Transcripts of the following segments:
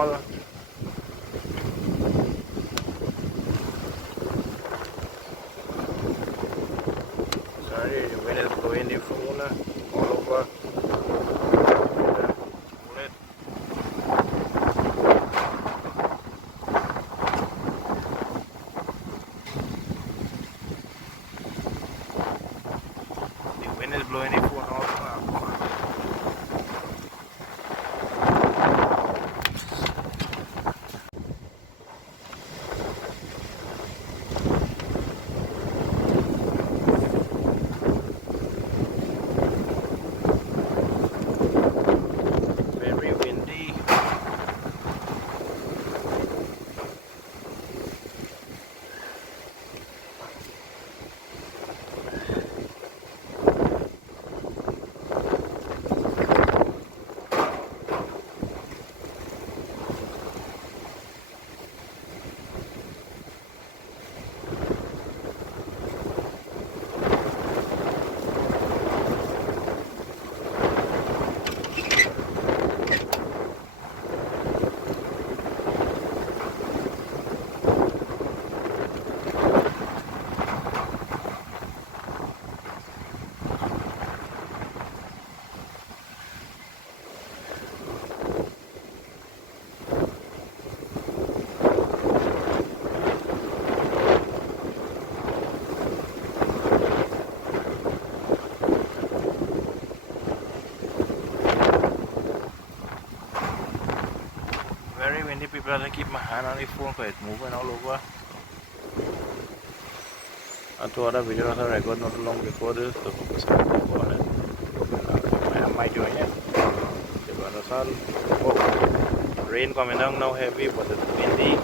small. Sorry, the wind is blowing the phone all over. The wind is blowing the phone all over. Very windy. Very windy. People have to keep my hand on the phone because it's moving all over. I thought a video I recorded not long before this, so focus on it. I might join it. Oh, rain coming down now heavy, but it's windy.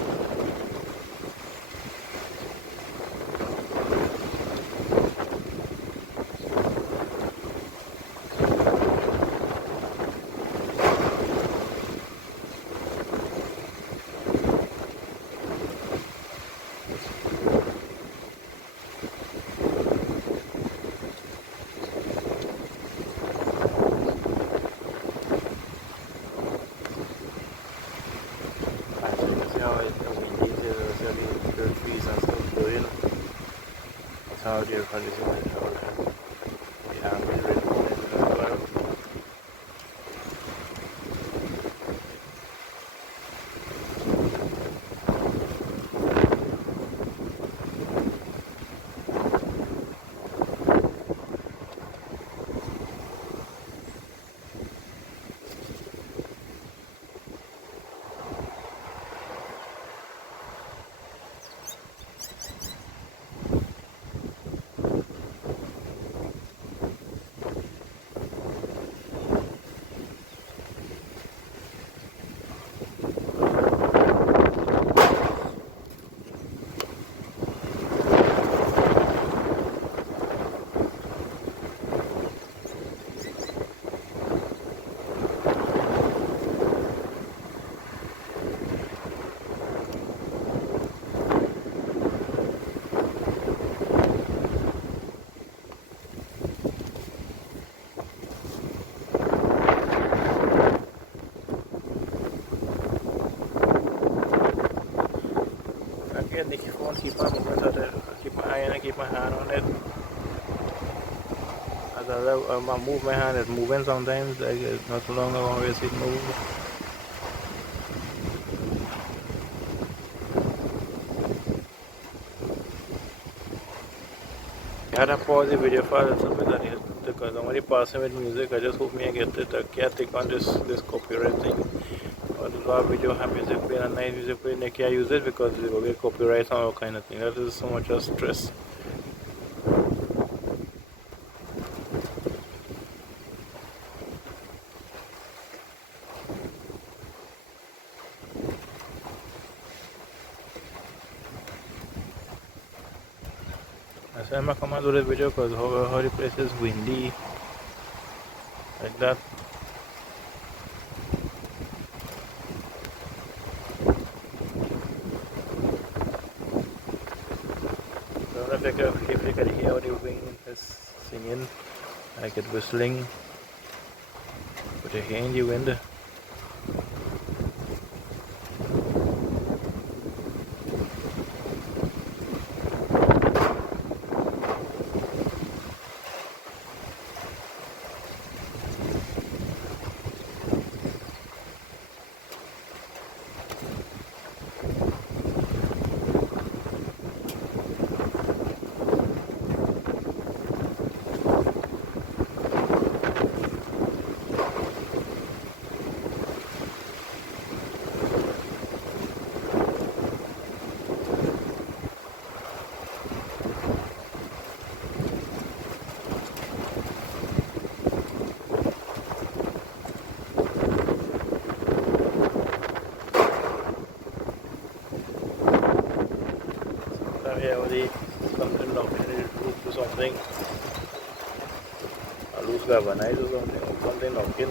The trees and stuff blowing. That's how they're conditioned the ambient rainfall as well. Again, I keep my movement at it. I keep my eye and I keep my hand on it. As I move my hand, it's moving sometimes. Like it's not so long ago, I always see it move. I had to pause the video for a little bit because somebody passing with music. I just hope me I get it. I can't take on this copyright thing. Or the lot of video have music playing and nice music playing. I can't use it because they will get copyright and all kind of thing. That is so much of stress. I said I'm gonna come and do this video because how the place is windy like that. So I don't know if you can hear how the wind is singing, like it whistling, but you hear in the wind. already something knocking in the roof or something. A loose galvanized or something knocking.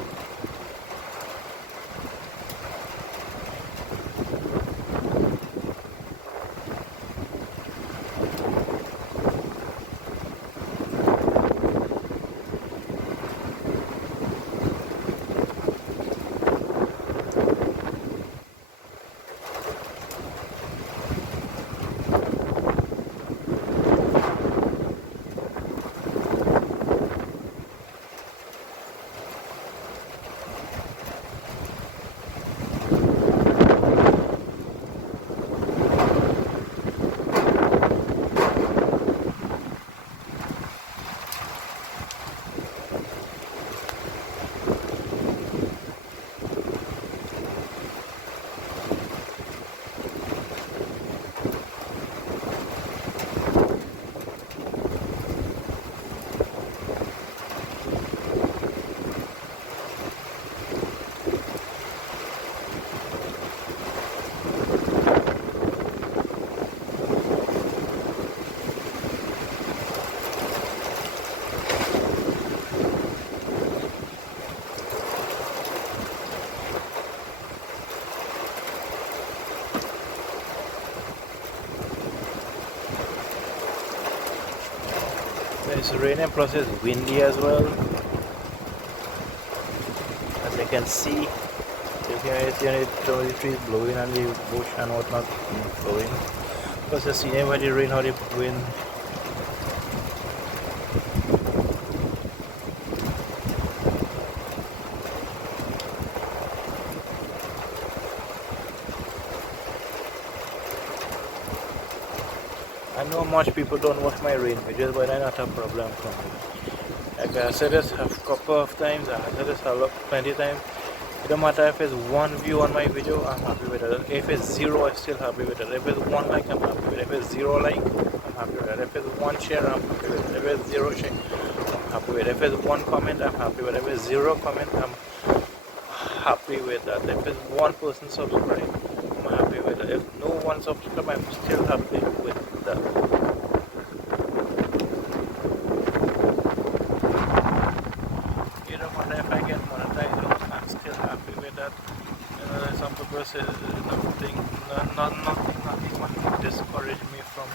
It's raining plus it's windy as well. As you can see, you can see the trees blowing and the bush and whatnot blowing. Plus you see where the rain, how the wind. I know much people don't watch my rain videos, but that's not a problem for me. Like I said this a couple of times, I said this plenty of times. It don't matter if it's one view on my video, I'm happy with it. If it's zero, I'm still happy with it. If it's one like, I'm happy with it. If it's zero like, I'm happy with it. If it's one share, I'm happy with it. If it's zero share, I'm happy with it. If it's one comment, I'm happy with it. If it's zero comment, I'm happy with that. If it's one person subscribe, I'm happy with it. If no one subscribe, I'm still happy with that. You don't matter if I get monetized, I'm still happy with that. You know, some people say nothing will discourage me from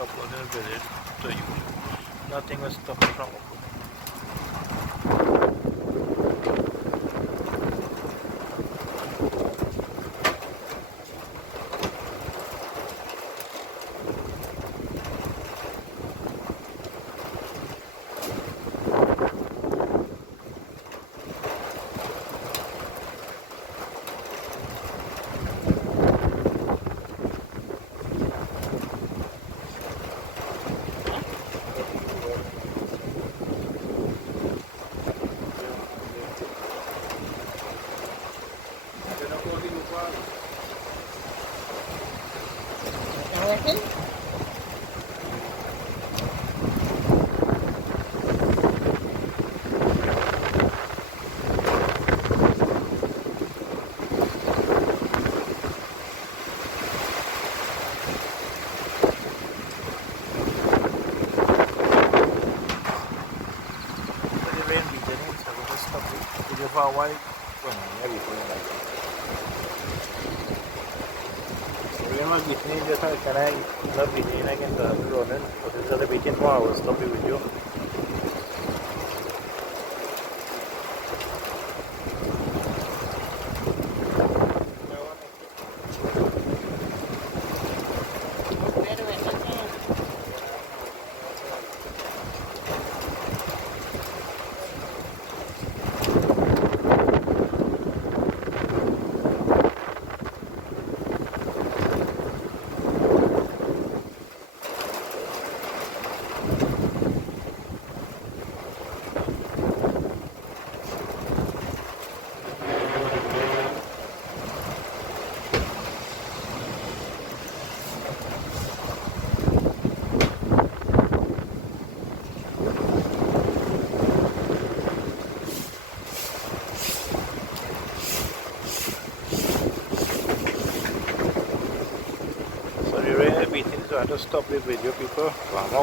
uploading videos to YouTube. Nothing will stop me from uploading. For a while, bueno, ya vi por ahí. Remember between just can I not between I can run it, but it's a between more hours stop the video. so I had to stop the video, people. So I'm out.